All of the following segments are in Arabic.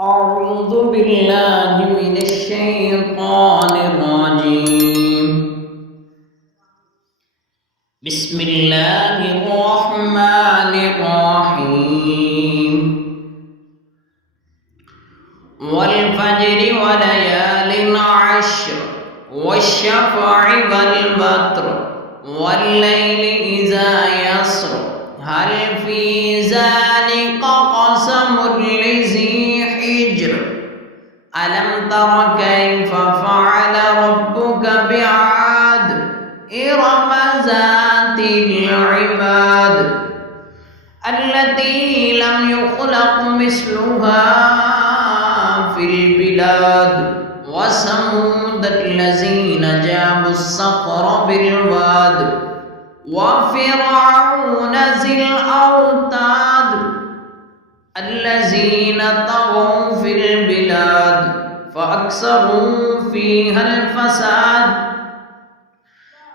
أعوذ بالله من الشيطان الرجيم. بسم الله الرحمن الرحيم. والفجر وليال عشر والشفع والوتر والليل إذا يسر هل في ذلك قسم لذي حجر ألم تر كيف فعل ربك بعاد إرم ذات العماد التي لم يخلق مثلها في البلاد وثمود الذين جابوا الصخر بالواد وفرعون ذي الأوتاد الذين طغوا في البلاد فأكثروا فيها الفساد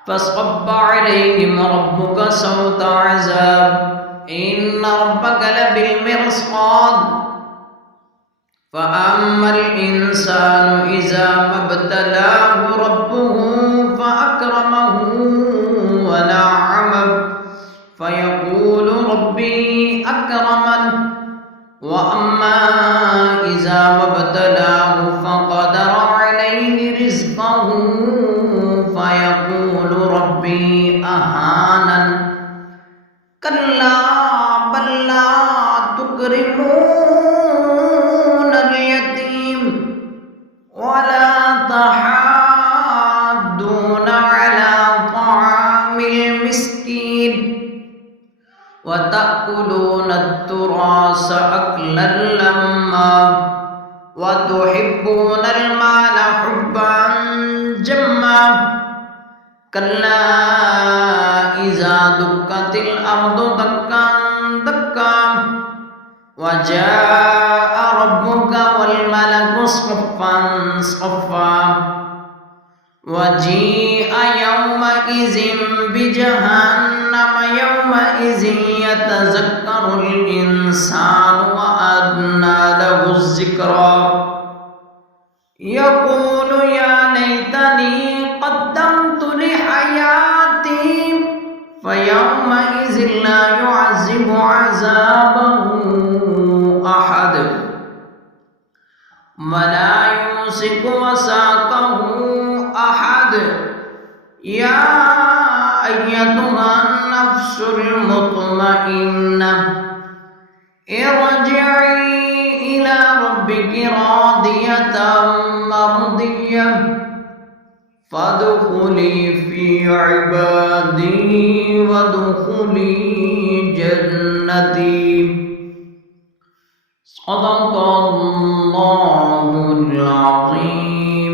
فصب عليهم ربك صوت عذاب إن ربك لبالمرصاد فأما الإنسان إذا ما ابتلاه ربه فأكرمه ونعمه فيقول ربي أكرمن وأما إذا ما ابتلاه فقدر عليه رزقه فيقول ربي أهانن كلا بل لا تكرمون اليتيم ولا تحاضون على طعام المسكين وتأكلون التراث أكلا لما وتحبون المال حبا جما كلا إذا دكت الأرض دكا دكا وجاء ربك والملك صفا صفا وجيء يومئذ بجهنم يومئذ يتذكر الإنسان وأنى له الذكرى يقول يا ليتني قدمت لحياتي فيومئذ لا يعذب عذابه أحد ولا يوثق وثاقه أحد يا أيتها النفس المطمئنة ارجعي إلى ربك راضية مرضية فادخلي في عبادي وادخلي جنتي صدق الله العظيم.